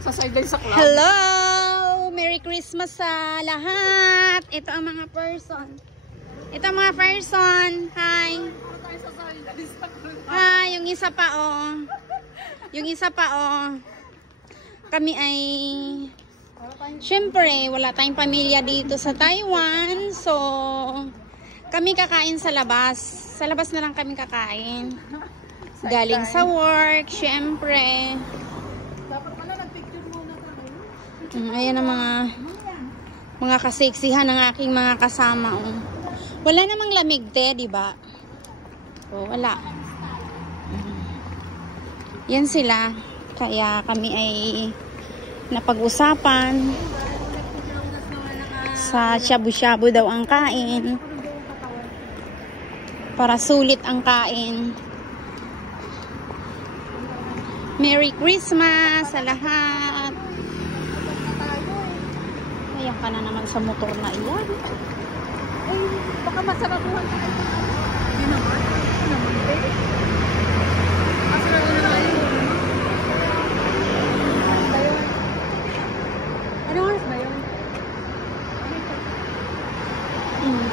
Sa sideline sa club. Hello! Merry Christmas sa lahat! Ito ang mga person. Ito ang mga person. Hi! Hi! Yung isa pa oh. Yung isa pa oh. Kami ay... Siyempre, wala tayong pamilya dito sa Taiwan. So, kami kakain sa labas. Sa labas na lang kami kakain. Galing sa work, siyempre. Dapat pala nag-picture muna tayo. Ayan ang mga kaseksihan ng aking mga kasama. Oh. Wala namang lamig te, di ba? Oh, wala. Yan sila. Kaya kami ay napag-usapan. Sa shabu-shabu daw ang kain. Para sulit ang kain. Merry Christmas sa lahat. Ayan ka na naman sa motor na iyan. Ay, baka masarabuhan tayo. Hindi naman. Hindi naman, babe. Masarabuhan na tayo. Ano oras ba yun?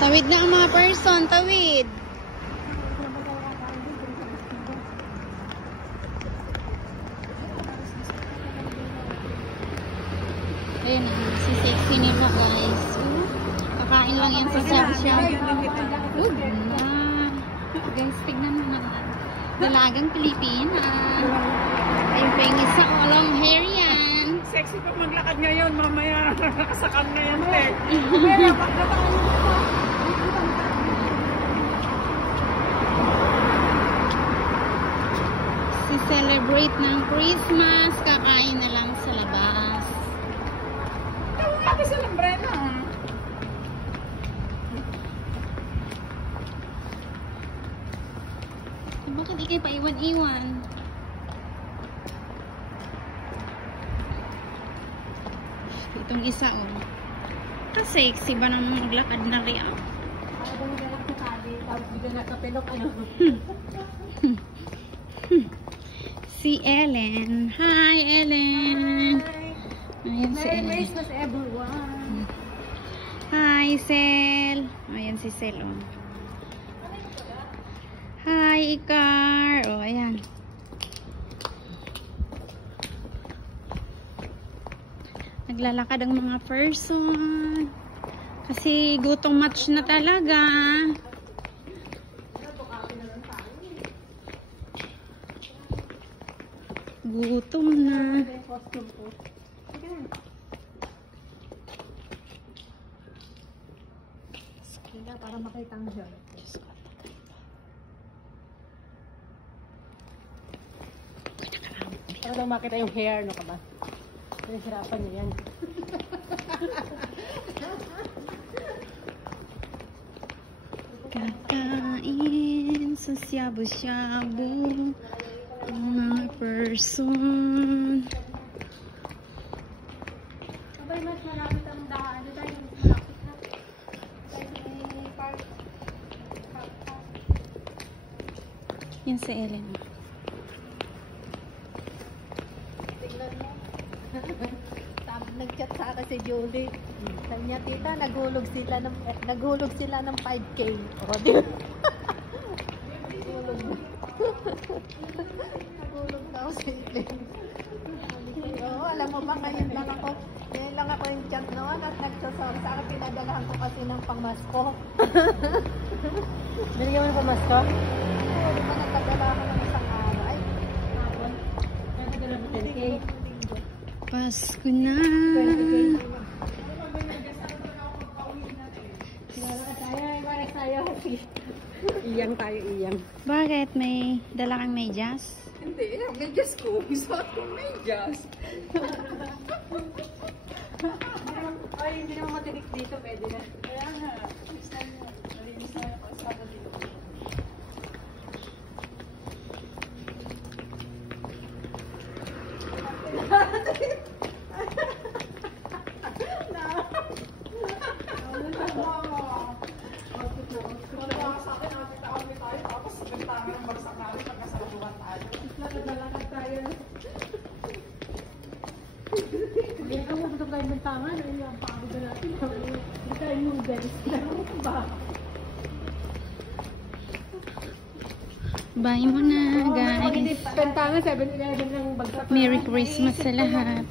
Tawid na ang mga person. Tawid. Ayan na. Si sexy nila guys. Kakain lang yan sa shabu-shabu. Na. Guys, tignan mo naman. Dalagang Pilipina. Ayun pa yung isa. Long hair yan. Sexy pa maglakad ngayon. Mamaya nakasakam na yan, te. Mamaya pagkataon mo pa. Si-celebrate ng Christmas. Kakain na lang sa labas. Lagi sa lambrena. Bakit ikay pa iwan-iwan? Itong isa oh. Ka-sexy ba nang maglakad na rin ako? Ako nila lang sa kali. Tapos bigyan na sa pelok. Ano? Si Ellen. Hi, Ellen. Ayan si Merry Ellen. Christmas, everyone. Hi, Sel. Ayan si Sel, oh. Hi, Ikar. Oh, ayan. Naglalakad ang mga person. Kasi gutong match na talaga. Gutom na. Para makita ang siya. Para lang makita yung hair, no ka ba? Pinahirapan niya yan. Kakain sa shabu-shabu ang mga person. Sabay mas malapit ang daan. Ano tayo mas malapit na? Tayo may park. Yan si Ellen. Tignan mo. Nag-chat sa akin si Julie. Sabi niya, tita, naghulog sila ng 5K. O, di ba? Naghulog daw si Ellen. Oo, alam mo ba, ngayon lang ako yung chat noon at nag-chat sa akin, pinadalahan ko kasi ng pamasko. Binigyan mo ng pamasko? Oo, di ba nagpadala ako ng isang araw? Ay, hapon. Nagpadala mo 10K. Pasko na. 20K. Iyang tayo, iyang. Bakit? May dala kang medyas? Hindi, medyas ko. Isuot ko medyas. Ay, hindi naman matinik dito. Pwede na. Kaya nga. Malinis na ako. Isama dito. Ang magandang tayo ng tangan, ay ang pagod na natin. Hindi tayo noodles lang. Bye muna, guys. Pentangan, 7-11 lang bagsak. Merry Christmas sa lahat.